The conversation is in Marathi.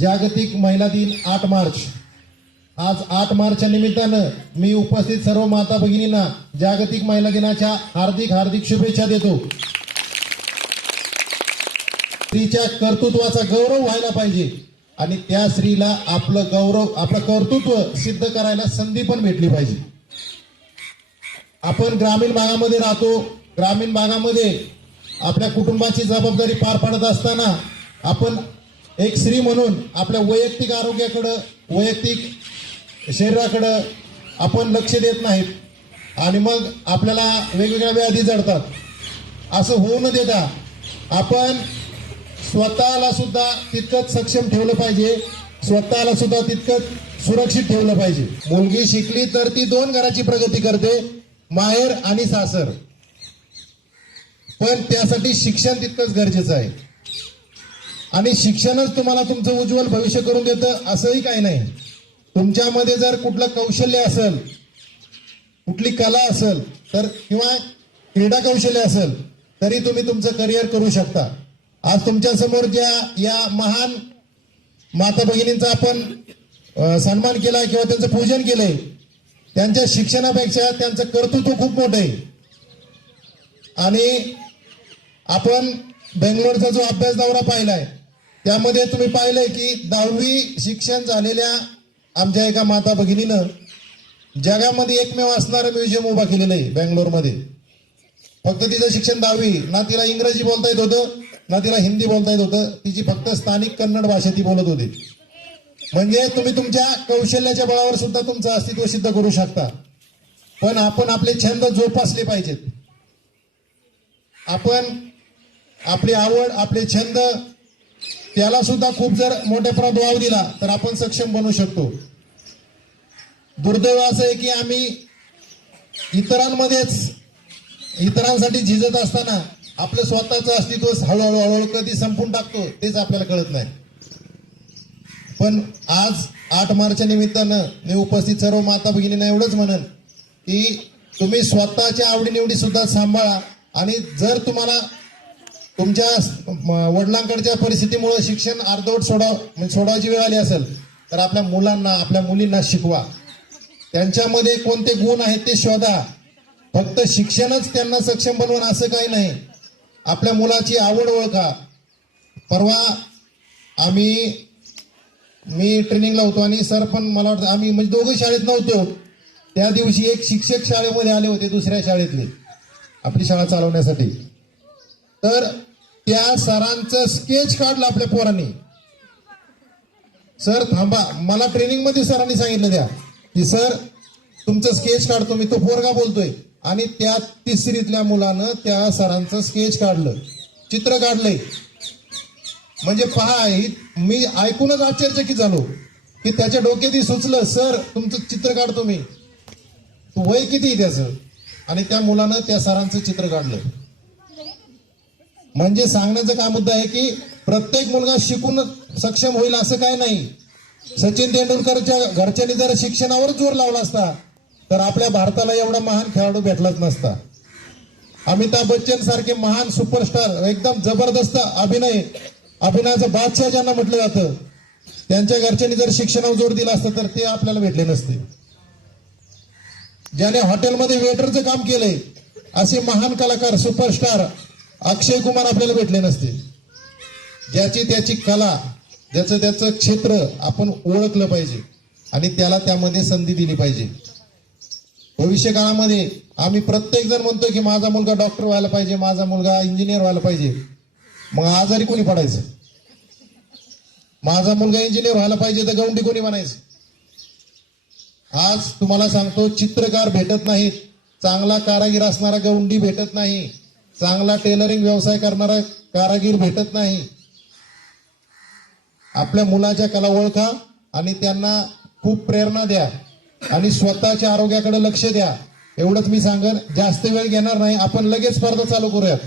जागतिक महिला दिन आठ मार्च. आज आठ मार्चच्या निमित्तानं मी उपस्थित सर्व माता भगिनींना जागतिक महिला दिनाच्या हार्दिक हार्दिक शुभेच्छा देतो. स्त्रीच्या कर्तृत्वाचा गौरव व्हायला पाहिजे आणि त्या स्त्रीला आपलं गौरव आपलं कर्तृत्व सिद्ध करायला संधी पण भेटली पाहिजे. आपण ग्रामीण भागामध्ये राहतो. ग्रामीण भागामध्ये आपल्या कुटुंबाची जबाबदारी पार पाडत असताना आपण एक स्त्री म्हणून आपल्या वैयक्तिक आरोग्याकडं वैयक्तिक शरीराकडं आपण लक्ष देत नाहीत. आणि मग आपल्याला वेगवेगळ्या व्याधी जडतात. असं होऊ न देता आपण स्वतःला सुद्धा तितकंच सक्षम ठेवलं पाहिजे. स्वतःला सुद्धा तितकंच सुरक्षित ठेवलं पाहिजे. मुलगी शिकली तर ती दोन घराची प्रगती करते माहेर आणि सासर. पण त्यासाठी शिक्षण तितकंच गरजेचं आहे. आणि शिक्षणच तुम्हाला तुमचं उज्ज्वल भविष्य करून देतं असंही काही नाही. तुमच्यामध्ये जर कुठलं कौशल्य असेल कुठली कला असेल तर किंवा क्रीडा कौशल्य असेल तरी तुम्ही तुमचं करिअर करू शकता. आज तुमच्यासमोर ज्या या महान माता भगिनींचा आपण सन्मान केला किंवा त्यांचं पूजन केलंय त्यांच्या शिक्षणापेक्षा त्यांचं कर्तृत्व खूप मोठं आहे. आणि आपण बेंगलोरचा जो अभ्यास दौरा पाहिलाय त्यामध्ये तुम्ही पाहिलंय की दहावी शिक्षण झालेल्या आमच्या एका माता भगिनीनं जगामध्ये एकमेव असणारं म्युझियम उभा केलेलं आहे बेंगलोरमध्ये. फक्त तिचं शिक्षण दहावी ना तिला इंग्रजी बोलता येत होतं ना तिला हिंदी बोलता येत होतं तिची फक्त स्थानिक कन्नड भाषा ती बोलत होती. म्हणजे तुम्ही तुमच्या कौशल्याच्या बळावर सुद्धा तुमचं अस्तित्व सिद्ध करू शकता. पण आपण आपले छंद जोपासले पाहिजेत. आपण आपली आवड आपले छंद त्याला सुद्धा खूप जर मोठ्या प्रमाणात वाव दिला तर आपण सक्षम बनू शकतो. दुर्दैव असं आहे की आम्ही इतरांमध्येच इतरांसाठी झिजत असताना आपलं स्वतःचं अस्तित्व हळूहळू हळूहळू कधी संपून टाकतो तेच आपल्याला कळत नाही. पण आज आठ मार्चच्या निमित्तानं मी उपस्थित सर्व माता भगिनींना एवढंच म्हणन की तुम्ही स्वतःच्या आवडीनिवडी सुद्धा सांभाळा आणि जर तुम्हाला तुमच्या वडिलांकडच्या परिस्थितीमुळे शिक्षण अर्धवट सोडाव म्हणजे सोडायची वेळ आली असेल तर आपल्या मुलांना आपल्या मुलींना शिकवा. त्यांच्यामध्ये कोणते गुण आहेत ते शोधा. फक्त शिक्षणच त्यांना सक्षम बनवून असं काही नाही. आपल्या मुलाची आवड ओळखा. परवा आम्ही मी ट्रेनिंगला होतो आणि सर पण मला वाटतं आम्ही म्हणजे दोघं शाळेत नव्हतो. त्या दिवशी एक शिक्षक शाळेमध्ये आले होते दुसऱ्या शाळेतले आपली शाळा चालवण्यासाठी. तर त्या सरांचं स्केच काढलं आपल्या पोरांनी. सर थांबा. मला ट्रेनिंगमध्ये सरांनी सांगितलं द्या. की सर तुमचं स्केच काढतो मी. तो पोरगा बोलतोय. आणि त्या तिसरीतल्या मुलानं त्या सरांचं स्केच काढलं. चित्र काढलंय. म्हणजे पहा मी ऐकूनच आश्चर्यचकित झालो. की त्याच्या डोक्यात सुचलं सर तुमचं चित्र काढतो मी. वय किती आहे त्याचं? आणि त्या मुलानं त्या सरांचं चित्र काढलं. म्हणजे सांगण्याचा काय मुद्दा आहे की प्रत्येक मुलगा शिकून सक्षम होईल असं काय नाही. सचिन तेंडुलकरच्या घरच्यांनी जर शिक्षणावर जोर लावला असता तर आपल्या भारताला एवढा महान खेळाडू भेटलाच नसता. अमिताभ बच्चन सारखे महान सुपरस्टार एकदम जबरदस्त अभिनय अभिनयाचा बादशाह ज्यांना म्हटलं जातं त्यांच्या घरच्यांनी जर शिक्षणावर जोर दिला असता तर ते आपल्याला भेटले नसते. ज्याने हॉटेलमध्ये वेटरचं काम केलंय असे महान कलाकार सुपरस्टार अक्षय कुमार आपल्याला भेटले नसते ज्याची त्याची कला ज्याचं त्याचं क्षेत्र आपण ओळखलं पाहिजे आणि त्याला त्यामध्ये संधी दिली पाहिजे. भविष्य काळामध्ये आम्ही प्रत्येक जण म्हणतो की माझा मुलगा डॉक्टर व्हायला पाहिजे माझा मुलगा इंजिनियर व्हायला पाहिजे. मग आजारी कोणी पडायचं? माझा मुलगा इंजिनियर व्हायला पाहिजे तर गौंडी कोणी म्हणायचं? आज तुम्हाला सांगतो चित्रकार भेटत नाहीत. चांगला कारागीर असणारा गौंडी भेटत नाही. चांगला टेलरिंग व्यवसाय करणारा कारागीर भेटत नाही. आपल्या मुलाच्या कला ओळखा आणि त्यांना खूप प्रेरणा द्या आणि स्वतःच्या आरोग्याकडे लक्ष द्या. एवढंच मी सांगेन जास्त वेळ घेणार नाही. आपण लगेच स्पर्धा चालू करूयात.